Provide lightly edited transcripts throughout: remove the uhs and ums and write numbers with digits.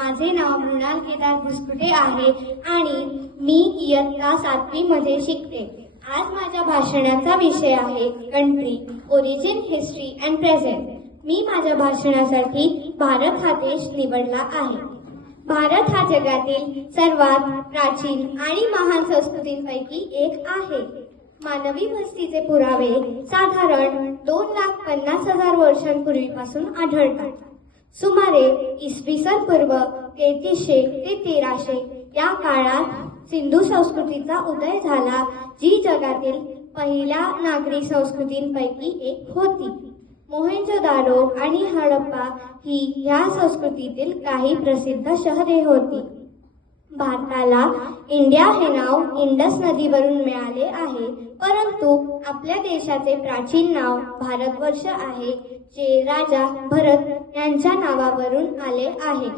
माझे नाव मृणाल केदार भुसकुटे आहे आणि मी इयत्ता 7वी मध्ये शिकते. आज माझ्या भाषणाचा विषय आहे country, origin, history and present. मी माझ्या भाषणासाठी भारत हा देश निवडला आहे. भारत हा जगातील सर्वात प्राचीन आणि महान संस्कृतींपैकी एक आहे. मानवी वस्तीचे पुरावे साधारण 2,50,000 वर्षांपूर्वीपासून आढळतात. सुमारे इसवी सन पूर्व 3300 ते 1300 या काळात सिंधू संस्कृतीचा उदय झाला, जी जगातील पहिल्या नागरी संस्कृतींपैकी एक होती. मोहेंजोदारो आणि हडप्पा ही या संस्कृतीतील काही प्रसिद्ध शहरे होती. भारताला इंडिया हे नाव इंडस नदीवरून मिळाले आहे, परंतु आपल्या देशाचे प्राचीन नाव भारतवर्ष आहे, जे राजा भरत यांच्या नावावरून आले आहे.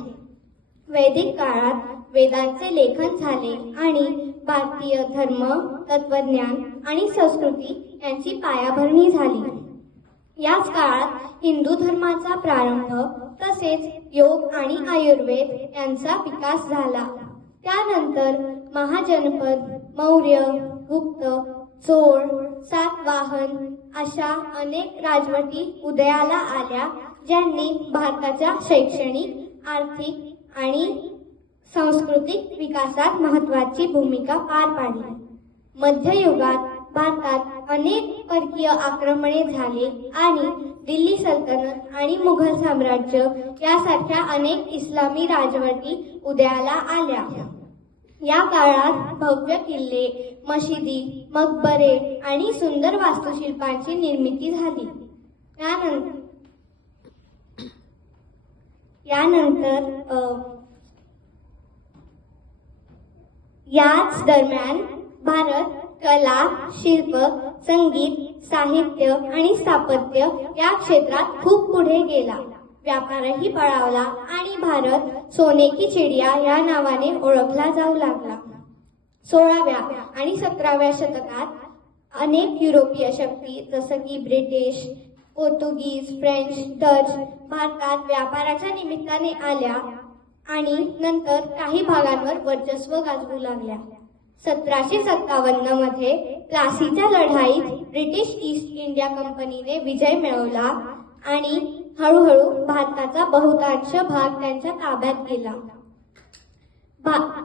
वैदिक काळात वेदांचे लेखन झाले आणि भारतीय धर्म, तत्वज्ञान आणि संस्कृती यांची पायाभरणी झाली. याच काळात हिंदू धर्माचा प्रारंभ तसेच योग आणि आयुर्वेद यांचा विकास झाला. त्यानंतर महाजनपद, मौर्य, गुप्त, चोळ, सातवाहन अशा अनेक राजवटी उदयाला आल्या, ज्यांनी भारताच्या शैक्षणिक, आर्थिक आणि सांस्कृतिक विकासात महत्त्वाची भूमिका पार पाडली. मध्ययुगात भारतात अनेक परकीय आक्रमणे झाली आणि दिल्ली सल्तनत आणि मुघल साम्राज्य यासारख्या अनेक इस्लामी राजवटी उदयाला आल्या. या काळात भव्य किल्ले, मशिदी, मकबरे आणि सुंदर वास्तुशिल्पांची निर्मिती झाली. याच दरम्यान भारत कला, शिल्प, संगीत, साहित्य आणि स्थापत्य या क्षेत्रात खूप पुढे गेला. व्यापारही बळावला आणि भारत सोने की चिडिया या नावाने ओळखला जाऊ लागला. 16व्या आणि 17व्या शतकात अनेक युरोपीय शक्ती जसं की ब्रिटिश, पोर्तुगीज, फ्रेंच, डच भारतात व्यापाराच्या निमित्ताने आल्या आणि नंतर काही भागांवर वर्चस्व गाजवू लागल्या. 1757 मध्ये प्लासीच्या लढाईत ब्रिटिश ईस्ट इंडिया कंपनीने विजय मिळवला आणि हळूहळू भारताचा बहुतांश भाग त्यांच्या ताब्यात गेला.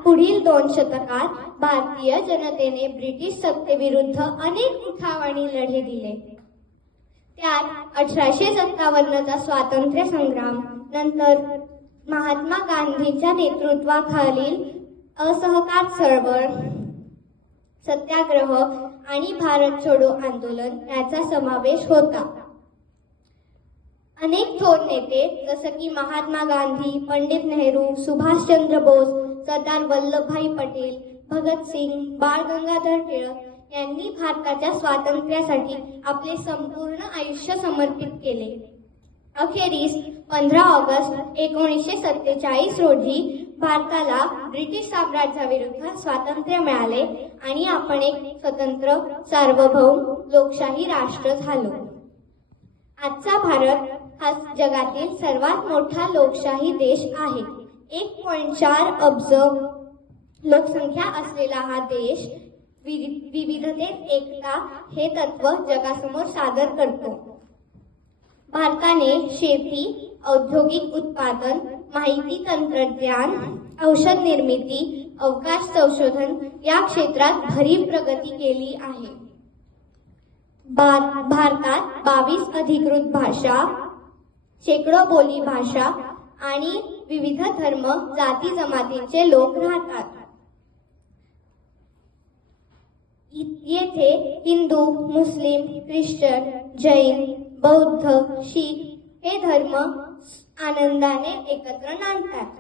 पुढील 2 शतकात भारतीय जनतेने ब्रिटिश सत्तेविरुद्ध अनेक उठाव आणि लढे दिले. त्यात 1857चा स्वातंत्र्य संग्राम, नंतर महात्मा गांधींच्या नेतृत्वाखालील असहकार चळवळ, सत्याग्रह आणि भारत छोडो आंदोलन याचा समावेश होता. अनेक थोर नेते जसे की महात्मा गांधी, पंडित नेहरू, सुभाषचंद्र बोस, सरदार वल्लभभाई पटेल, भगतसिंग, बाळ गंगाधर टिळक यांनी भारताच्या स्वातंत्र्यासाठी आपले संपूर्ण आयुष्य समर्पित केले. अखेरीस 15 ऑगस्ट 1947 रोजी भारताला ब्रिटिश साम्राज्याविरुद्ध स्वातंत्र्य मिळाले आणि आपण एक स्वतंत्र, सार्वभौम, लोकशाही राष्ट्र झालो. आजचा भारत हा जगातील सर्वात मोठा लोकशाही देश आहे. 1.4 अब्ज लोकसंख्या असलेला हा देश विविधतेत एकता हे तत्व जगासमोर सादर करतो. भारताने शेती, औद्योगिक उत्पादन, माहिती तंत्रज्ञान, औषध निर्मिती, अवकाश संशोधन या क्षेत्रात भरीव प्रगती केली आहे. भारतात 22 अधिकृत भाषा, शेकडो बोली भाषा आणि विविध धर्म, जाती जमातींचे लोक राहतात. येथे हिंदू, मुस्लिम, ख्रिश्चन, जैन, बौद्ध, शीख हे धर्म आनंदाने एकत्र नांदतात.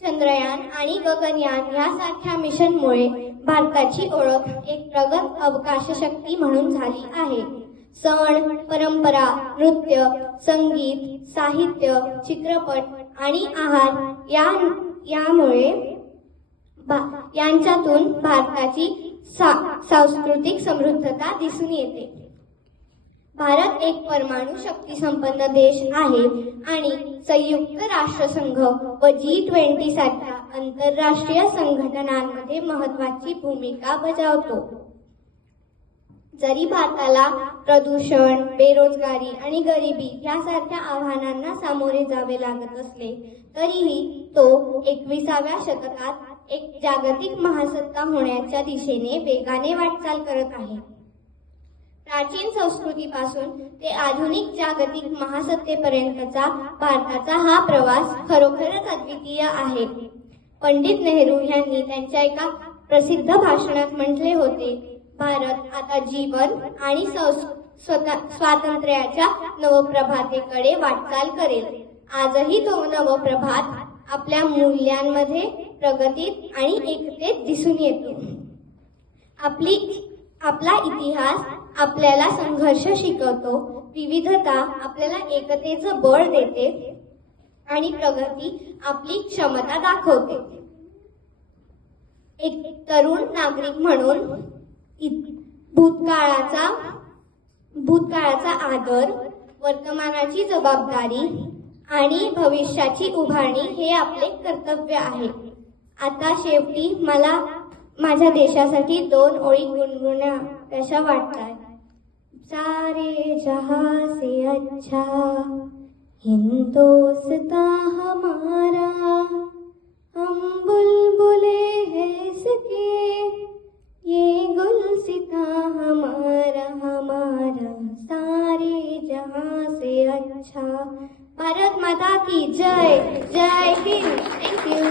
चंद्रयान आणि गगनयान यासारख्या मिशनमुळे भारताची ओळख एक प्रगत अवकाश शक्ती म्हणून झाली आहे. सण, परंपरा, नृत्य, संगीत, साहित्य, चित्रपट आणि आहार यामुळे यांच्यातून भारताची सांस्कृतिक समृद्धता दिसून येते. भारत एक परमाणु शक्ती संपन्न देश आहे आणि संयुक्त राष्ट्रसंघ व G20 सारख्या आंतरराष्ट्रीय संघटनांमध्ये महत्त्वाची भूमिका बजावतो. जरी भारताला प्रदूषण, बेरोजगारी आणि गरिबी यासारख्या आव्हानांना सामोरे जावे लागत असले तरीही तो 21व्या शतकात एक जागतिक महासत्ता होण्याच्या दिशेने वेगाने वाटचाल करत आहे. प्राचीन संस्कृतीपासून ते आधुनिक जागतिक महासत्तेपर्यंतचा भारताचा हा प्रवास खरोखरच अद्वितीय आहे. पंडित नेहरू यांनी त्यांच्या एका प्रसिद्ध भाषणात म्हटले होते, भारत आता जीवन आणि स्वातंत्र्याच्या नवप्रभातेकडे वाटचाल करेल. आजही तो नवप्रभात आपल्या मूल्यांमध्ये, प्रगतीत आणि एकतेत दिसून येतो. आपला इतिहास आपल्याला संघर्ष शिकवतो, विविधता आपल्याला एकतेचं बळ देते आणि प्रगती आपली क्षमता दाखवते. एक तरुण नागरिक म्हणून भूतकाळाचा आदर, वर्तमानाची जबाबदारी आणि भविष्याची उभारणी हे आपले कर्तव्य आहे. आता शेवटी मला माझ्या देशासाठी 2 ओळी गुणगुणाव्याशा वाटतात. सारे जहां से अच्छा हिंदुस्तान हमारा, हम बुलबुले हैं इसके, ये गुलसितां हमारा हमारा, सारे जहां से अच्छा. भारत माता की जय. जय हिंद. थँक्यू.